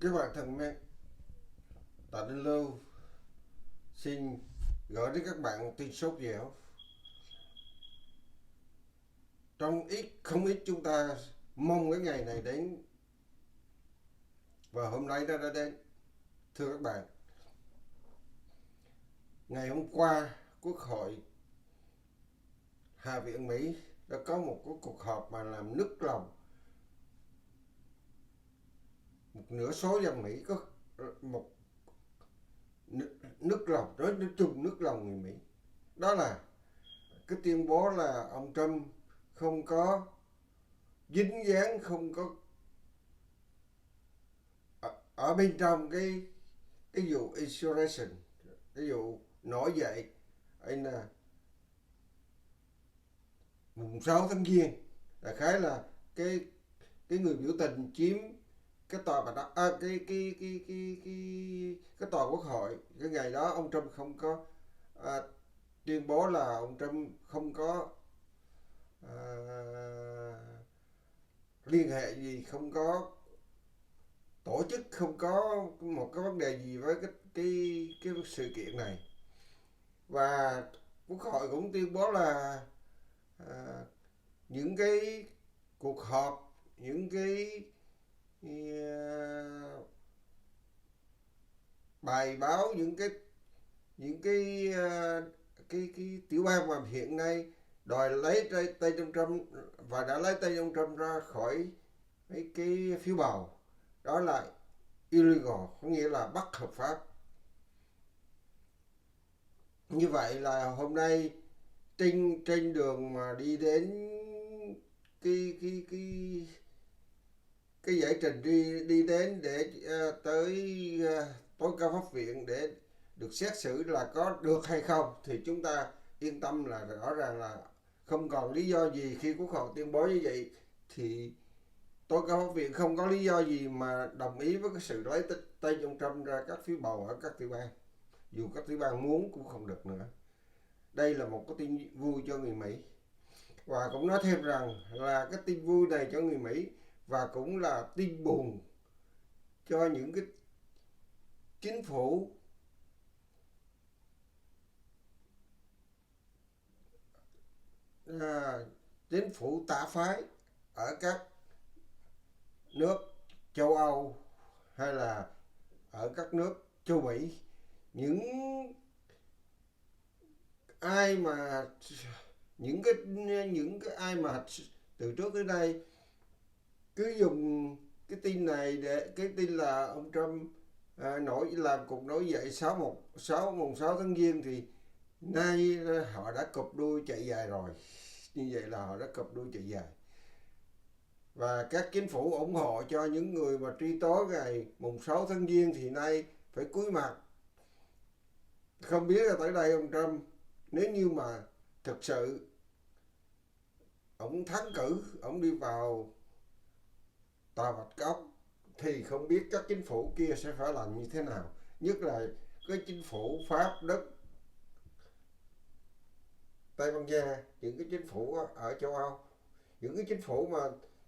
Các bạn thân mến, tại Đinh Lưu xin gửi đến các bạn một tin sốt dẻo. Trong không ít chúng ta mong cái ngày này đến, và hôm nay nó đã đến. Thưa các bạn, ngày hôm qua Quốc hội Hạ viện Mỹ đã có một cuộc họp mà làm nức lòng một nửa số dân Mỹ, có một nức lòng, nói chung nức lòng người Mỹ. Đó là cái tuyên bố là ông Trump không có dính dáng, không có ở bên trong cái vụ insurrection, cái vụ nổi dậy anh là mùng 6 tháng Giêng, đại khái là cái người biểu tình chiếm cái tòa bạch ốc, cái tòa quốc hội. Cái ngày đó ông Trump không có tuyên bố là ông Trump không có à, liên hệ gì, không có tổ chức, không có một cái vấn đề gì với cái sự kiện này. Và quốc hội cũng tuyên bố là à, những cái cuộc họp, những cái à, bài báo, những cái tiểu bang mà hiện nay đòi lấy tay ông Trump và đã lấy tay ông Trump ra khỏi mấy cái phiếu bầu, đó là illegal, có nghĩa là bất hợp pháp. Như vậy là hôm nay trên đường mà đi đến cái cái cái cái giải trình đi đến để tới tối cao pháp viện để được xét xử là có được hay không, thì chúng ta yên tâm là rõ ràng là không còn lý do gì. Khi quốc hội tuyên bố như vậy thì tối cao pháp viện không có lý do gì mà đồng ý với cái sự lấy tay ông Trump ra các phiếu bầu ở các tiểu bang, dù các tiểu bang muốn cũng không được nữa. Đây là một cái tin vui cho người Mỹ, và cũng nói thêm rằng là cái tin vui này cho người Mỹ và cũng là tin buồn cho những cái chính phủ à, chính phủ tà phái ở các nước châu Âu hay là ở các nước châu Mỹ. Những ai mà những cái ai mà từ trước tới nay cứ dùng cái tin này để cái tin là ông Trump nổi làm cuộc nổi dậy mùng 6 tháng Giêng, thì nay họ đã cụp đuôi chạy dài rồi. Như vậy là họ đã cụp đuôi chạy dài, và các chính phủ ủng hộ cho những người mà truy tố ngày mùng 6 tháng Giêng thì nay phải cúi mặt. Không biết là tới đây ông Trump, nếu như mà thực sự ông thắng cử, ông đi vào tòa bạch ốc, thì không biết các chính phủ kia sẽ phải làm như thế nào. Nhất là cái chính phủ Pháp, Đức, Tây Ban Nha, những cái chính phủ ở châu Âu, những cái chính phủ mà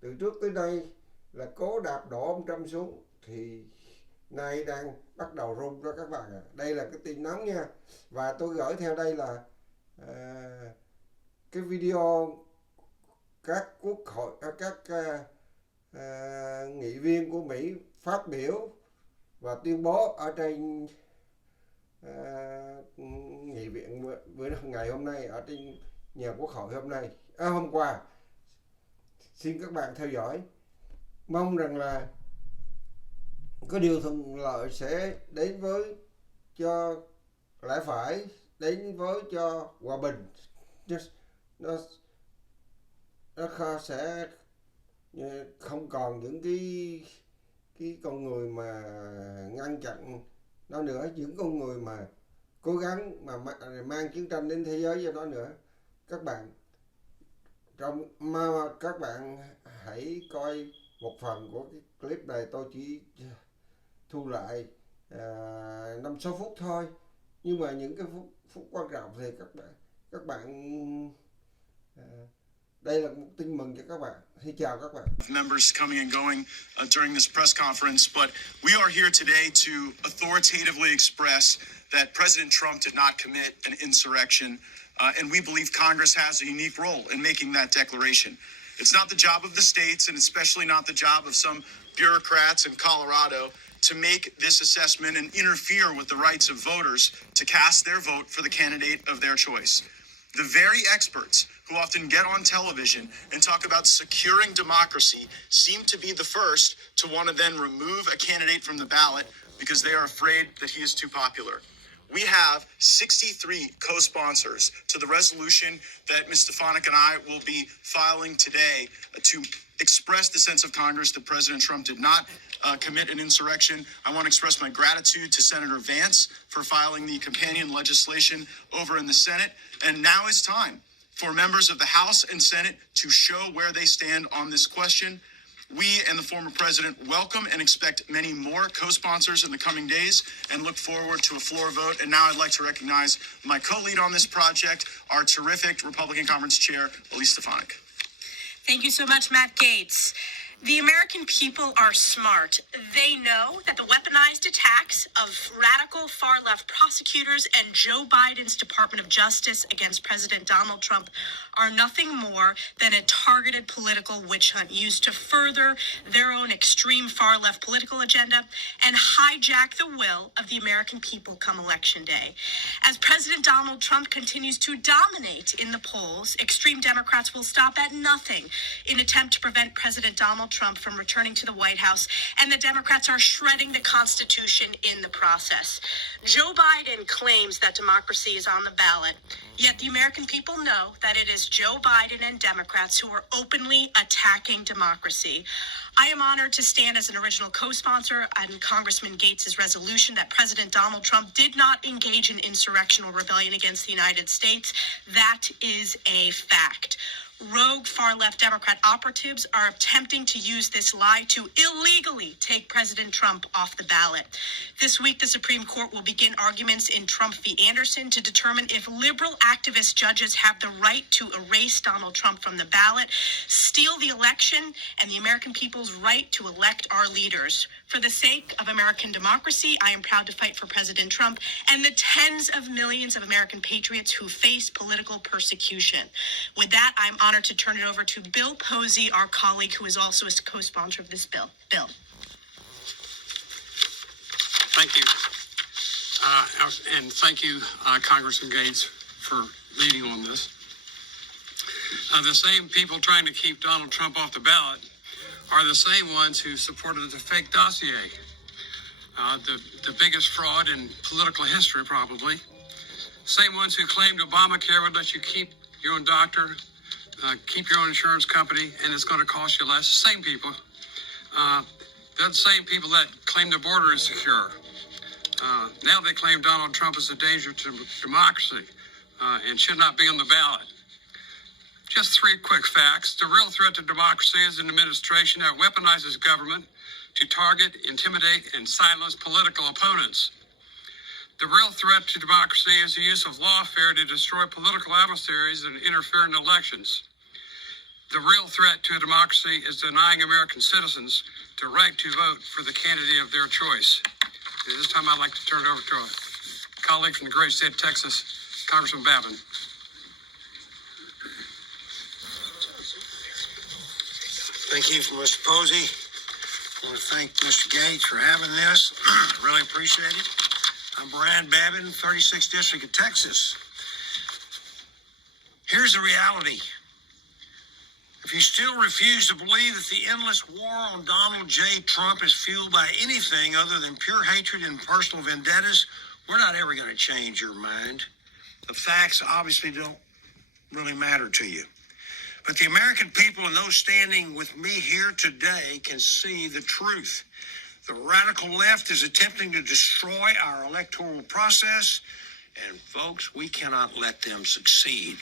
từ trước tới nay là cố đạp đổ ông Trump xuống, thì nay đang bắt đầu rung đó các bạn ạ. Đây là cái tin nóng nha, và tôi gửi theo đây là à, cái video các quốc hội các nghị viên của Mỹ phát biểu và tuyên bố ở trên nghị viện bữa ngày hôm nay ở trên nhà quốc hội hôm qua. Xin các bạn theo dõi, mong rằng là có điều thuận lợi sẽ đến với cho lẽ phải, đến với cho hòa bình. nó nó sẽ không còn những cái con người mà ngăn chặn nó nữa, những con người mà cố gắng mà mang chiến tranh đến thế giới cho nó nữa. Các bạn các bạn hãy coi một phần của cái clip này. Tôi chỉ thu lại 5-6 phút thôi, nhưng mà những cái phút quan trọng thì các bạn Đây là một tin mừng cho các bạn. Xin chào các bạn. Members coming and going during this press conference, but we are here today to authoritatively express that President Trump did not commit an insurrection, and we believe Congress has a unique role in making that declaration. It's not the job of the states, and especially not the job of some bureaucrats in Colorado, to make this assessment and interfere with the rights of voters to cast their vote for the candidate of their choice. The very experts who often get on television and talk about securing democracy seem to be the first to want to then remove a candidate from the ballot because they are afraid that he is too popular. We have 63 co-sponsors to the resolution that Ms. Stefanik and I will be filing today to express the sense of Congress that President Trump did not commit an insurrection. I want to express my gratitude to Senator Vance for filing the companion legislation over in the Senate. And now is time for members of the House and Senate to show where they stand on this question. We and the former president welcome and expect many more co-sponsors in the coming days and look forward to a floor vote. And now I'd like to recognize my co-lead on this project, our terrific Republican Conference Chair, Elise Stefanik. Thank you so much, Matt Gaetz. The American people are smart. They know that the weaponized attacks of radical far-left prosecutors and Joe Biden's Department of Justice against President Donald Trump are nothing more than a targeted political witch hunt used to further their own extreme far-left political agenda and hijack the will of the American people come Election Day. As President Donald Trump continues to dominate in the polls, extreme Democrats will stop at nothing in attempt to prevent President Donald Trump from returning to the White House, and the Democrats are shredding the Constitution in the process. Joe Biden claims that democracy is on the ballot, yet the American people know that it is Joe Biden and Democrats who are openly attacking democracy. I am honored to stand as an original co-sponsor on Congressman Gaetz' resolution that President Donald Trump did not engage in insurrectional rebellion against the United States. That is a fact. Rogue far-left Democrat operatives are attempting to use this lie to illegally take President Trump off the ballot. This week, the Supreme Court will begin arguments in Trump v. Anderson to determine if liberal activist judges have the right to erase Donald Trump from the ballot, steal the election, and the American people's right to elect our leaders. For the sake of American democracy, I am proud to fight for President Trump and the tens of millions of American patriots who face political persecution. With that, I'm honored to turn it over to Bill Posey, our colleague, who is also a co-sponsor of this bill. Bill. Thank you. And thank you, Congressman Gaetz, for leading on this. The same people trying to keep Donald Trump off the ballot are the same ones who supported the fake dossier, the biggest fraud in political history, probably. Same ones who claimed Obamacare would let you keep your own doctor, keep your own insurance company, and it's going to cost you less. Same people. They're the same people that claim the border is secure. Now they claim Donald Trump is a danger to democracy and should not be on the ballot. Just three quick facts. The real threat to democracy is an administration that weaponizes government to target, intimidate, and silence political opponents. The real threat to democracy is the use of lawfare to destroy political adversaries and interfere in elections. The real threat to democracy is denying American citizens the right to vote for the candidate of their choice. At this time, I'd like to turn it over to a colleague from the great state of Texas, Congressman Babin. Thank you, Mr. Posey. I want to thank Mr. Gaetz for having this. Really appreciate it. I'm Brian Babin, 36th District of Texas. Here's the reality. If you still refuse to believe that the endless war on Donald J. Trump is fueled by anything other than pure hatred and personal vendettas, we're not ever going to change your mind. The facts obviously don't really matter to you. But the American people and those standing with me here today can see the truth. The radical left is attempting to destroy our electoral process, and folks, we cannot let them succeed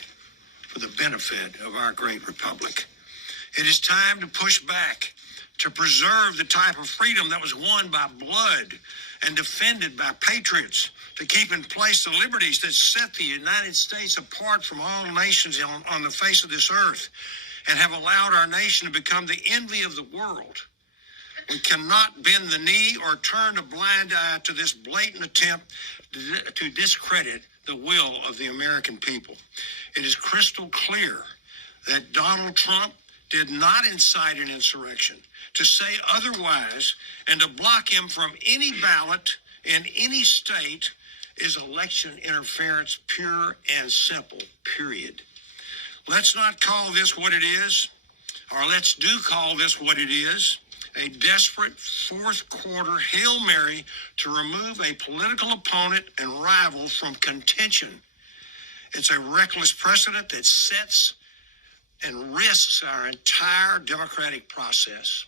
for the benefit of our great republic. It is time to push back, to preserve the type of freedom that was won by blood and defended by patriots, to keep in place the liberties that set the United States apart from all nations on the face of this earth. and have allowed our nation to become the envy of the world. We cannot bend the knee or turn a blind eye to this blatant attempt to discredit the will of the American people. It is crystal clear that Donald Trump did not incite an insurrection. To say otherwise and to block him from any ballot in any state is election interference, pure and simple, period. Let's not call this what it is, or let's do call this what it is, a desperate fourth quarter Hail Mary to remove a political opponent and rival from contention. It's a reckless precedent that sets and risks our entire democratic process,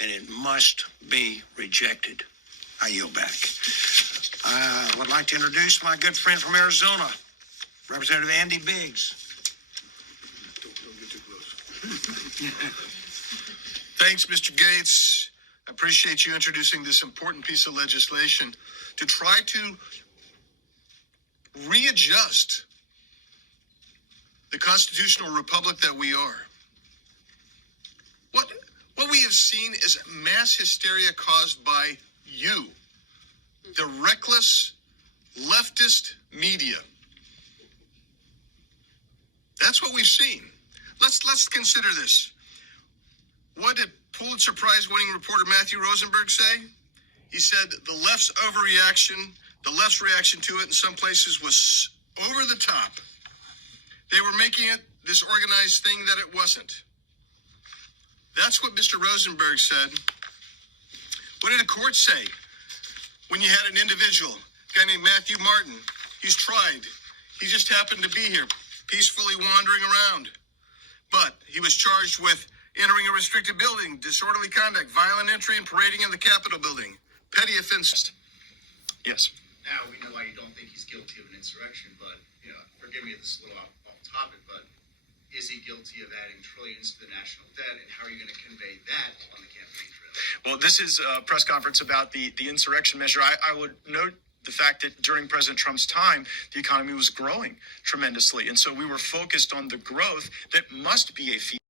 and it must be rejected. I yield back. I would like to introduce my good friend from Arizona, Representative Andy Biggs. Don't get too close. Thanks, Mr. Gates. I appreciate you introducing this important piece of legislation to try to readjust the constitutional republic that we are. What we have seen is mass hysteria caused by you, the reckless leftist media. That's what we've seen. Let's consider this. What did Pulitzer Prize-winning reporter Matthew Rosenberg say? He said the left's overreaction, the left's reaction to it in some places was over the top. They were making it this organized thing that it wasn't. That's what Mr. Rosenberg said. What did the court say when you had an individual, a guy named Matthew Martin? He's tried. He just happened to be here, peacefully wandering around. But he was charged with entering a restricted building, disorderly conduct, violent entry, and parading in the Capitol building. Petty offenses. Yes. Now we know why you don't think he's guilty of an insurrection, but, forgive me if this is a little off topic, but is he guilty of adding trillions to the national debt, and how are you going to convey that on the campaign trail? Well, this is a press conference about the insurrection measure. I would note the fact that during President Trump's time, the economy was growing tremendously. And so we were focused on the growth that must be a feature